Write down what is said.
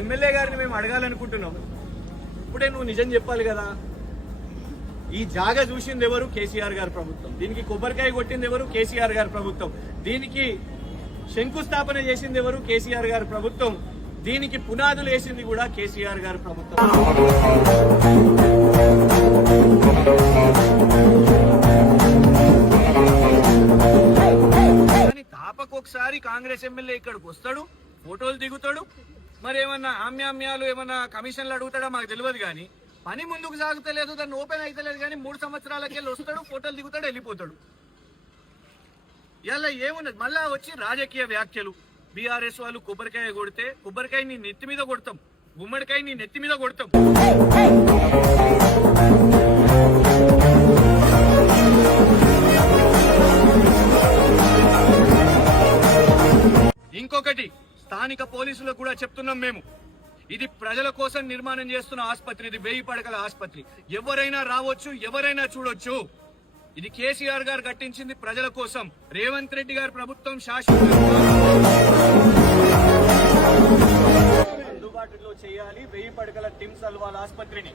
MLA గారిని మేము అడగాలనుకుంటున్నాం. ఇప్పుడే నువ్వు నిజం చెప్పాలి కదా. ఈ జాగా చూసింది ఎవరు? కేసీఆర్ గారి ప్రభుత్వం. దీనికి కొబ్బరికాయ కొట్టింది ఎవరు? కేసీఆర్ గారి ప్రభుత్వం. దీనికి శంకుస్థాపన చేసింది ఎవరు? కేసీఆర్ గారి ప్రభుత్వం. దీనికి పునాదులు వేసింది కూడా కేసీఆర్ గారి ప్రభుత్వం. కానీ తాపకొకసారి కాంగ్రెస్ ఎమ్మెల్యే ఇక్కడికి వస్తాడు, ఫోటోలు దిగుతాడు, మరి ఏమన్నా ఆమ్యామ్యాలు ఏమన్నా కమిషన్లు అడుగుతాడో మాకు తెలియదు. కానీ పని ముందుకు సాగుతలేదు, దాన్ని ఓపెన్ అయితలేదు. కానీ 3 సంవత్సరాలకి వెళ్ళి వస్తాడు, ఫోటోలు దిగుతాడు, వెళ్ళిపోతాడు. ఇలా ఏమున్నది? మళ్ళా వచ్చి రాజకీయ వ్యాఖ్యలు. బీఆర్ఎస్ వాళ్ళు కొబ్బరికాయ కొడితే కొబ్బరికాయ నీ నెత్తి మీద కొడతాం, గుమ్మడికాయ నీ నెత్తి మీద కొడతాం. ఇంకొకటి స్థానిక పోలీసులకు కూడా చెప్తున్నాం మేము, ఇది ప్రజల కోసం నిర్మాణం చేస్తున్న ఆసుపత్రి, ఇది 1000 పడకల ఆసుపత్రి. ఎవరైనా రావచ్చు, ఎవరైనా చూడొచ్చు. ఇది కేసీఆర్ గారు కట్టించింది ప్రజల కోసం. రేవంత్ రెడ్డి గారి ప్రభుత్వం శాశ్వతంగా అందుబాటులో చేయాలి. 1000 పడకల టిమ్స్ అల్వాల్ ఆసుపత్రిని